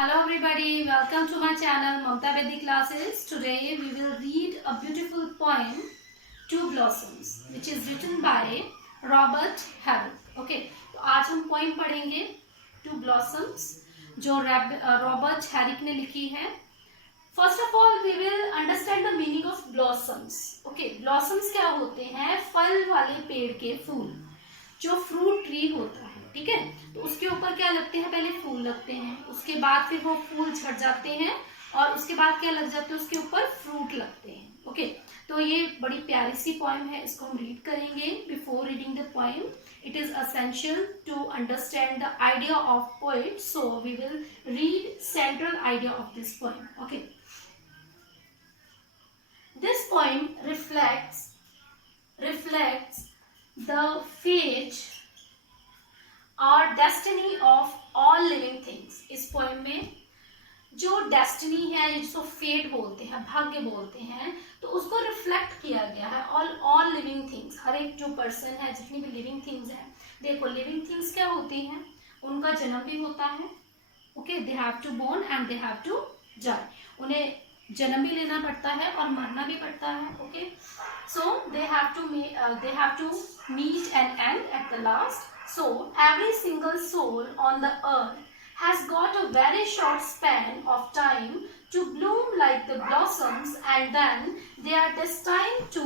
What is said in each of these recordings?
Hello everybody, welcome to my channel Mamta Vedic Classes. Today we will read a beautiful poem, Two Blossoms, which is written by Robert Herrick. Okay, तो आज हम poem पढ़ेंगे Two Blossoms जो Robert Herrick ने लिखी है. First of all, we will understand the meaning of blossoms. Okay, blossoms क्या होते हैं? फल वाले पेड़ के फूल, जो फ्रूट ट्री होता है. ठीक है, तो उसके ऊपर क्या लगते हैं? पहले फूल लगते हैं, उसके बाद फिर वो फूल झड़ जाते हैं और उसके बाद क्या लग जाते हैं? उसके ऊपर फ्रूट लगते हैं. ओके, तो ये बड़ी प्यारी सी पोएम है, इसको हम रीड करेंगे. Before reading the poem, it is essential to understand the idea of poet, so we will read central idea of this poem. Okay, this poem reflects the fate और destiny of all living things. इस poem में जो destiny है, जिसको fate बोलते हैं, भाग्य बोलते हैं, तो उसको रिफ्लेक्ट किया गया है. ऑल लिविंग थिंग्स, हर एक जो पर्सन है, जितनी भी लिविंग थिंग्स हैं. देखो, लिविंग थिंग्स क्या होती हैं? उनका जन्म भी होता है. Okay, they have to born and they have to die. उन्हें जन्म भी लेना पड़ता है और मरना भी पड़ता है. Okay, so they have to meet end end at the last. So, every single soul on the earth has got a very short span of time to bloom like the blossoms and then they are destined to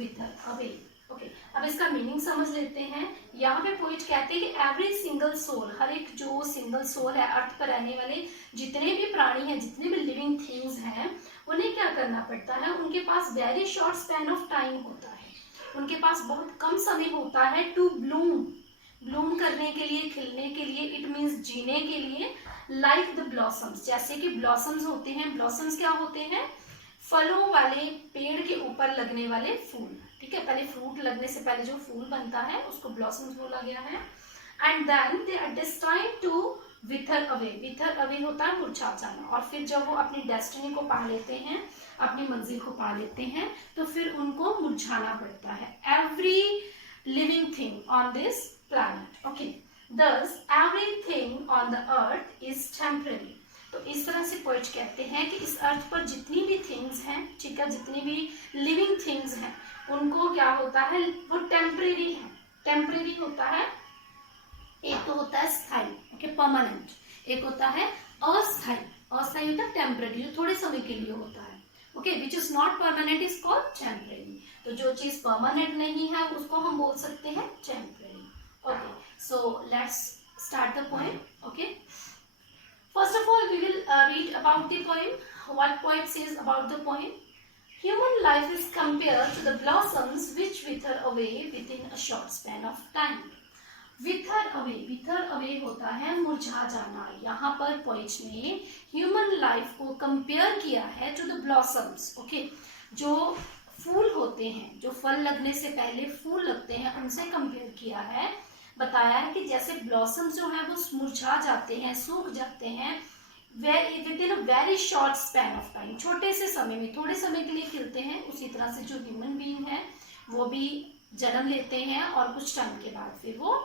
wither away. Okay, अब इसका meaning समझ लेते हैं. यहाँ पे poet कहते हैं कि एवरी सिंगल सोल, हर एक जो सिंगल सोल है, अर्थ पर रहने वाले जितने भी प्राणी हैं, जितने भी लिविंग थिंग्स हैं, उन्हें क्या करना पड़ता है? उनके पास very short span of time होता है, उनके पास बहुत कम समय होता है टू ब्लूम करने के लिए, खिलने के लिए. इट मीन्स जीने के लिए. लाइक द ब्लॉसम्स, जैसे कि ब्लॉसम्स होते हैं. ब्लॉसम्स क्या होते हैं? फलों वाले पेड़ के ऊपर लगने वाले फूल. ठीक है, पहले फ्रूट लगने से पहले जो फूल बनता है उसको ब्लॉसम्स बोला गया है. And then they are destined to wither away. Wither away होता है मुरझा जाना. और फिर जब वो अपनी डेस्टिनी को पा लेते हैं, अपनी मंजिल को पा लेते हैं, तो फिर उनको मुरझाना पड़ता है. Every living thing on this planet. Okay, thus everything on the earth is temporary. तो इस तरह से पोइट कहते हैं कि इस अर्थ पर जितनी भी थिंग्स हैं, ठीक है, जितनी भी लिविंग थिंग्स हैं, उनको क्या होता है? वो टेम्परेरी है. टेम्परेरी होता है. एक तो होता है स्थायी, ओके, परमानेंट. एक होता है अस्थायी. अस्थायी होता है टेम्परेरी, जो थोड़े समय के लिए होता है. Okay, which is not permanent is called temporary. तो जो चीज परमानेंट नहीं है उसको हम बोल सकते हैं temporary. Okay, so let's start the poem. Okay, first of all we will read about the poem. What poet says about the poem. Human life is compared to the blossoms which wither away within a short span of time. Wither away होता है मुरझा जाना. यहाँ पर poet ने human life को compare किया है टू द ब्लॉसम्स. ओके, जो फूल होते हैं, जो फल लगने से पहले फूल लगते हैं, उनसे कंपेयर किया है. बताया है कि जैसे ब्लॉसम्स जो है वो मुरझा जाते हैं, सूख जाते हैं with in a very short span of time. छोटे से समय में, थोड़े समय के लिए खिलते हैं. उसी तरह से जो ह्यूमन बीइंग है वो भी जन्म लेते हैं और कुछ टाइम के बाद फिर वो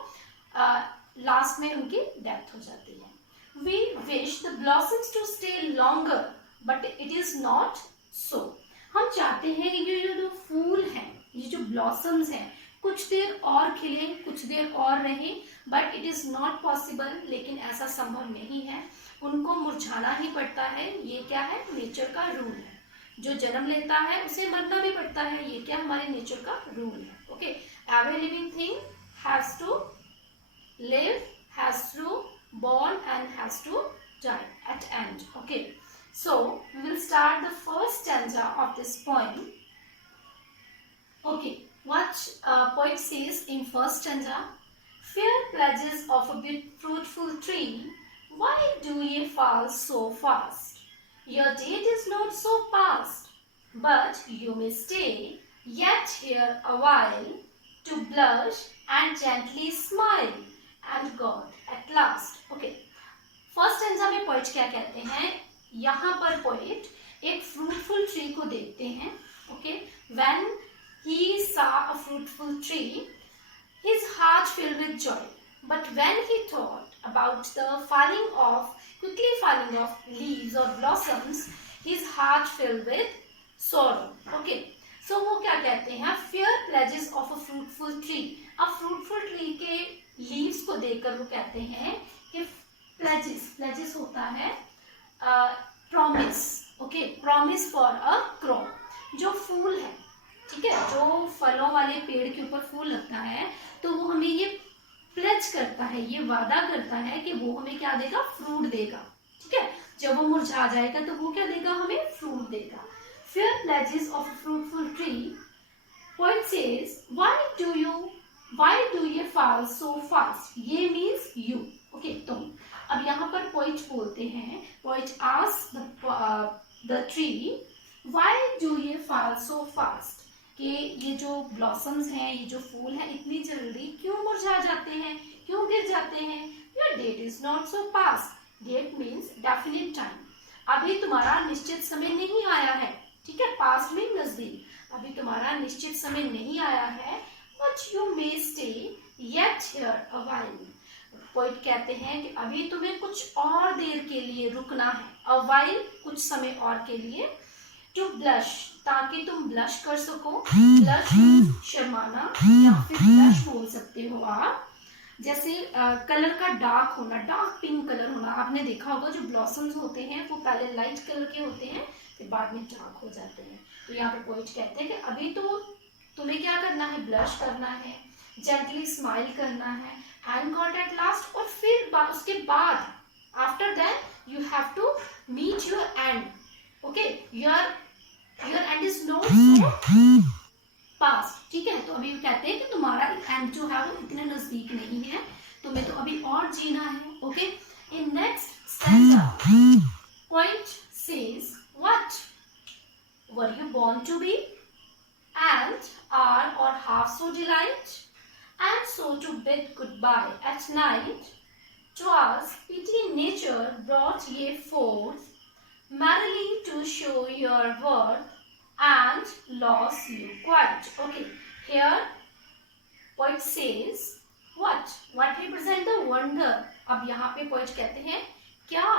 लास्ट में उनकी डेथ हो जाती है. We wish the blossoms to stay longer but it is not so. हम चाहते हैं कि ये जो फूल हैं, ये जो ब्लॉसम्स हैं, कुछ देर और खिले, कुछ देर और रहे, but it is not possible. लेकिन ऐसा संभव नहीं है, उनको मुरझाना ही पड़ता है. ये क्या है? नेचर का रूल है. जो जन्म लेता है उसे मरना भी पड़ता है. ये क्या? हमारे नेचर का रूल है. Okay, every living thing has to live, has to born and has to die at end. Okay, so we will start the first stanza of this poem. Okay, what poet says in first stanza. Fair pledges of a fruitful tree, why do ye fall so fast? Your date is not so past, but you may stay yet here a while to blush and gently smile and God at last. Okay, first stanza में poet क्या कहते हैं? यहाँ पर poet एक fruitful tree को देखते हैं. Okay, when he saw a fruitful tree, his heart filled with joy. But when he thought about the quickly falling kind of leaves or blossoms, his heart filled with sorrow. Okay, so वो क्या कहते हैं, fair pledges of a fruitful tree. अब fruitful tree के leaves को देखकर वो कहते हैं कि pledges होता है promise. Okay, promise for a crop. जो फूल है, ठीक है, जो फलों वाले पेड़ के ऊपर फूल लगता है, तो वो हमें ये प्लेज करता है, ये वादा करता है कि वो हमें क्या देगा, फ्रूट देगा. ठीक है, जब वो मुरझा जाएगा तो वो क्या देगा, हमें फ्रूट देगा. Fair pledges of a fruitful tree. Poet says, why do you fall so fast? ये means you. Okay, तुम. अब यहाँ पर poet बोलते हैं, poet asks the tree, why do you fall so fast? कि ये जो blossoms हैं, ये जो फूल हैं, इतनी जल्दी क्यों मुरझा जाते हैं, क्यों गिर जाते हैं? Your date is not so past. Date means definite time. अभी तुम्हारा निश्चित समय नहीं आया है. ठीक है, पास में नजदीक. अभी तुम्हारा निश्चित समय नहीं आया है. But you may stay yet here a while. Poet कहते हैं कि अभी तुम्हें कुछ और देर के लिए रुकना है. A while, कुछ समय और के लिए. To blush, ताकि तुम ब्लश कर सको. ब्लश शर्माना, या फिर ब्लश बोल सकते हो आप. जैसे कलर का डार्क होना, डार्क पिंक कलर होना. आपने देखा होगा जो ब्लॉसम्स होते हैं वो पहले लाइट कलर के होते हैं, फिर बाद में डार्क हो जाते हैं. तो यहाँ पे पोइट कहते हैं कि अभी तो तुम्हें क्या करना है, ब्लश करना है, जेंटली स्माइल करना है, हैंड कॉट एट लास्ट, और फिर उसके बाद after that you have to meet your end. Okay, your end is not so पास. ठीक है, तो अभी कहते हैं कि तुम्हारा एंड जो है वो इतने नजदीक नहीं है, तुम्हें तो अभी और जीना है. Okay, in next stanza poet says, what were you born to be, and are or half so delight, and so to bid goodbye at night. 'Twas pity nature brought ye forth, merrily to show your worth, and lost you quite. Okay, here poet says what represent the wonder. अब यहाँ पे poet कहते हैं क्या,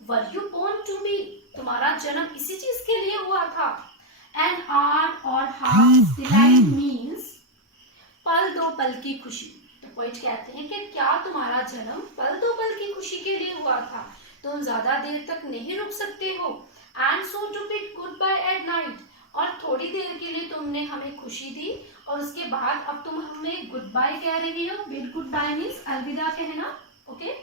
were you born to be, तुम्हारा जन्म इसी चीज के लिए हुआ था. An hour or half delight means पल दो पल की खुशी. तो पोइट कहते हैं कि क्या तुम्हारा जन्म पल दो पल की खुशी के लिए हुआ था, तुम ज्यादा देर तक नहीं रुक सकते हो. And so to bid goodbye at night, और थोड़ी देर के लिए तुमने हमें खुशी दी और उसके बाद अब तुम हमें गुड बाय कह रही हो. bid goodbye means अलविदा कहना. Okay,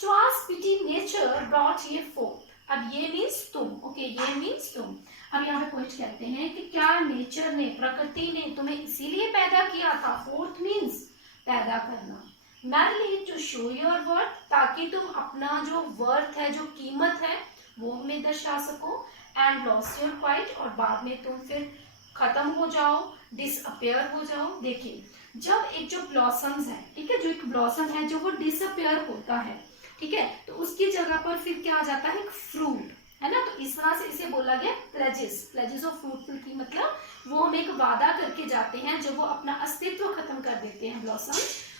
'twas pity nature brought ye forth. अब ये मीन्स तुम. ओके, ये मीन्स तुम. अब यहाँ पे पोइट कहते हैं कि क्या नेचर ने, प्रकृति ने तुम्हें इसीलिए पैदा किया था. फोर्थ मीन्स पैदा करना. Merely to show your worth, ताकि तुम अपना जो वर्थ है, जो कीमत है, वो हमें दर्शा सको. एंड लॉस योर क्वाइट, और बाद में तुम फिर खत्म हो जाओ, डिसअपियर हो जाओ. देखिए, जब एक जो ब्लॉसम्स है, ठीक है, जो एक ब्लॉसम है जो वो डिसअपियर होता है, ठीक है, तो उसकी जगह पर फिर क्या आ जाता है, एक फ्रूट, है ना. तो इस तरह से इसे बोला गया प्लेजेस ऑफ फ्रूटफुल ट्री. मतलब वो हम एक वादा करके जाते हैं, जब वो अपना अस्तित्व खत्म कर देते हैं ब्लॉसम,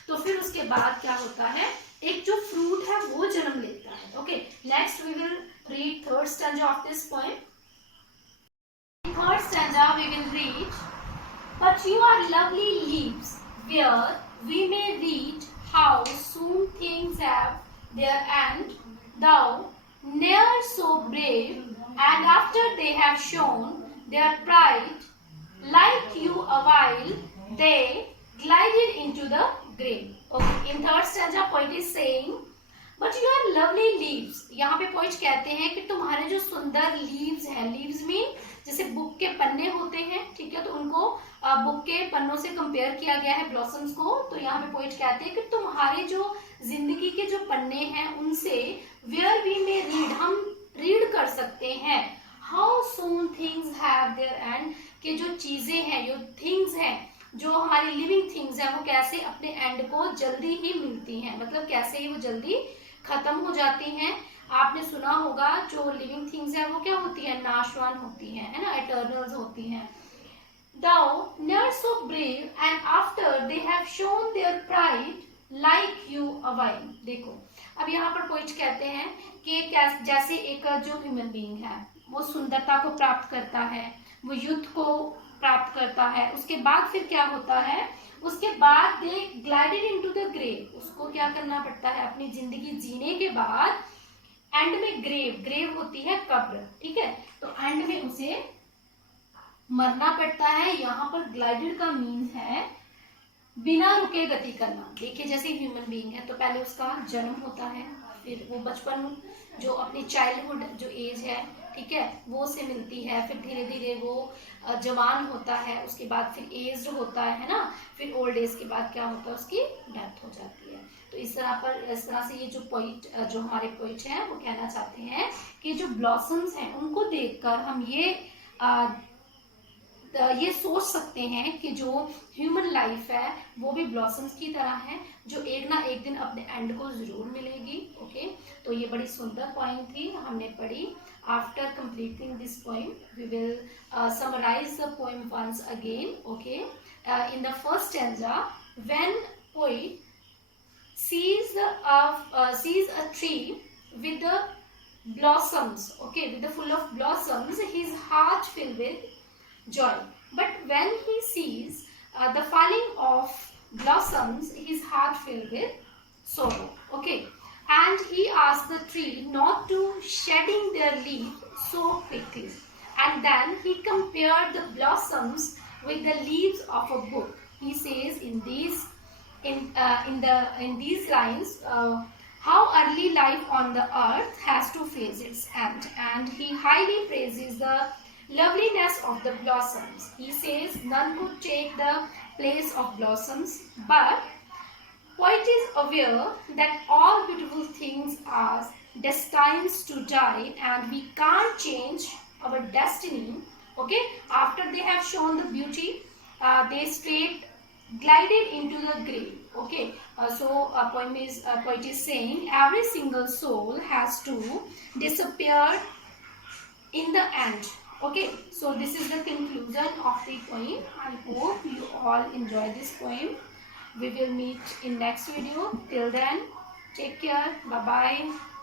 तो फिर उसके बाद क्या होता है, एक जो फ्रूट है वो जन्म लेता है. Okay, next we will read third stanza of this poem. Third stanza we will read, but you are lovely leaves where we may read how soon things have their end, thou ne'er so brave, and after they have shown their pride, like you a while they glided into the grave. Okay, in third stanza poet is saying, but your lovely leaves. यहाँ पे poet कहते हैं कि तुम्हारे जो सुंदर leaves हैं, leaves mean जैसे बुक के पन्ने होते हैं, ठीक है, तो उनको बुक के पन्नों से कंपेयर किया गया है ब्लॉसम्स को. तो यहाँ पे पोइट कहते हैं कि तुम्हारे जो जिंदगी के जो पन्ने हैं उनसे वेयर वी मे रीड, हम रीड कर सकते हैं, how soon things have their and, कि जो चीजें हैं, जो थिंग्स हैं, जो हमारी लिविंग थिंग्स हैं, वो कैसे अपने एंड को जल्दी ही मिलती हैं. मतलब कैसे ही वो जल्दी खत्म हो जाती हैं. आपने सुना होगा जो लिविंग थिंग्स है वो क्या होती है, नाशवान होती है ना, एटर्नल्स होती हैं. Thou ne'er so brave, and after they have shown their pride, like you a while. देखो, अब यहाँ पर पोइट कहते हैं कि जैसे एक जो ह्यूमन बीइंग है वो सुंदरता को प्राप्त करता है, वो युद्ध को प्राप्त करता है, उसके बाद फिर क्या होता है, उसके बाद दे ग्लाइडेड इनटू द ग्रेव, उसको क्या करना पड़ता है, अपनी जिंदगी जीने के बाद एंड में ग्रेव होती है कब्र, ठीक है, तो एंड में उसे मरना पड़ता है। यहाँ पर ग्लाइडेड का मीन है बिना रुके गति करना। देखिए जैसे ह्यूमन बीइंग है तो पहले उसका जन्म होता है, फिर वो बचपन जो अपनी चाइल्डहुड जो एज है, ठीक है, वो से मिलती है, फिर धीरे धीरे वो जवान होता है, उसके बाद फिर एज होता है ना, फिर ओल्ड एज के बाद क्या होता है, उसकी डेथ हो जाती है। तो इस तरह से ये जो पोइट जो हमारे पोइट हैं वो कहना चाहते हैं कि जो ब्लॉसम्स हैं उनको देखकर हम ये सोच सकते हैं कि जो ह्यूमन लाइफ है वो भी ब्लॉसम्स की तरह है, जो एक ना एक दिन अपने एंड को जरूर मिलेगी। ओके, तो ये बड़ी सुंदर पोइम थी, हमने पढ़ी। After completing this poem we will summarise the poem once again. Okay, in the first stanza, when poet sees a tree with the blossoms, okay, with the full of blossoms, his heart filled with joy. But when he sees the falling of blossoms, his heart filled with sorrow. Okay, and he asked the tree not to shedding their leaves so quickly, and then he compared the blossoms with the leaves of a book. He says in these lines, how early life on the earth has to face its end, and he highly praises the loveliness of the blossoms. He says none could take the place of blossoms, but poet is aware that all beautiful things are destined to die, and we can't change our destiny. Okay, after they have shown the beauty, they straight glided into the grave. Okay, poet is saying every single soul has to disappear in the end. Okay, so this is the conclusion of the poem. I hope you all enjoy this poem. We will meet in next video. Till then, take care. Bye bye.